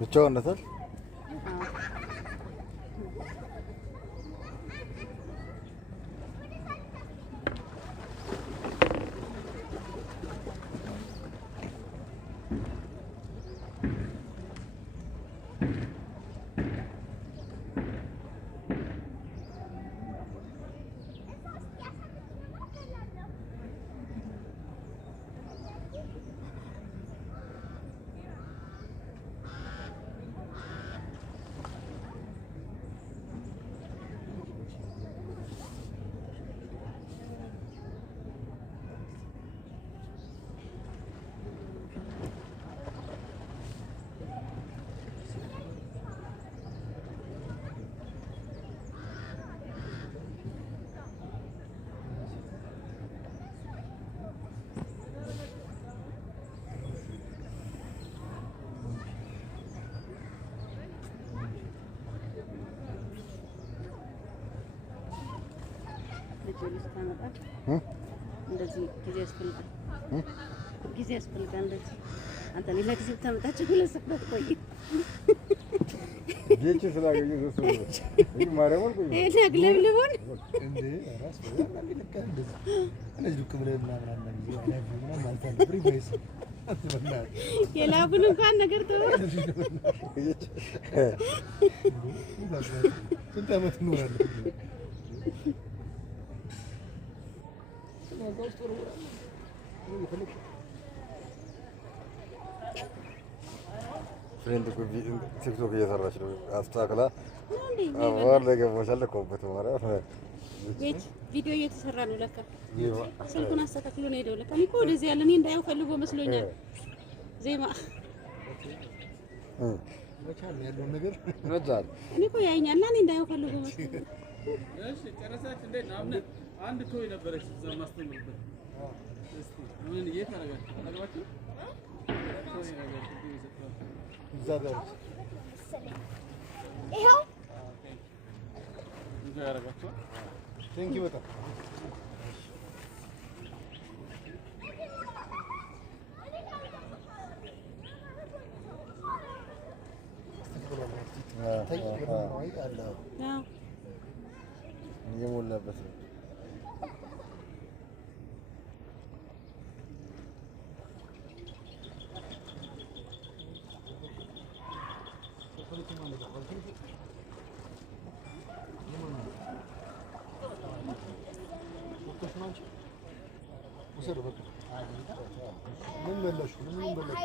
ብቻውን ነበር እንደዚህ ጊዜ ያስፈልጋል ጊዜ ያስፈልጋል እንደዚህ አንተ ሌላ ጊዜ ታመጣችሁ ሁለት ሰዓት ቆይ ጌች ስላገኘ ዘሱ ይሄ ማረመል ቆይ እኔ አግለብልቦን እንዴ ራስ ወላሂ ለካ እንደዚህ እነዚህ ዱክ ብለን ምናምን እንደዚህ አይነት ምናምን ማለት ነው ፕሪቫይስ አትበላ የላቡን እንኳን ነገር ተወው ስንት ዓመት ኖራለህ ፍሬንድ እኮ ቲክቶክ እየሰራች ነው አስተካክላ አዋር ላይ ገባሻል እኮ በተማሪያ ቪዲዮ እየተሰራ ነው ለካ ስልኩን አስተካክሎ ነው ሄደው ለካ እኔ እኮ ወደዚህ ያለ እኔ እንዳየው ፈልጎ መስሎኛል ዜማ መቻል ያለው ነገር ረጃል እኔ እኮ ያኛል እና እኔ እንዳየው ፈልጎ መስሎኛል እሺ ጨረሳች እንዴ ነው አንድ ኮይ ነበረች እዛ ማስተምርበት እስቲ ምን እየተረጋጋችሁ አረጋችሁ ኮይ ነገር እዛ ጋር ይሄው እንዴ ያረጋችሁ ቴንክ ዩ በጣም የሞላበት ነው ምን መለሽ ምን በለሽ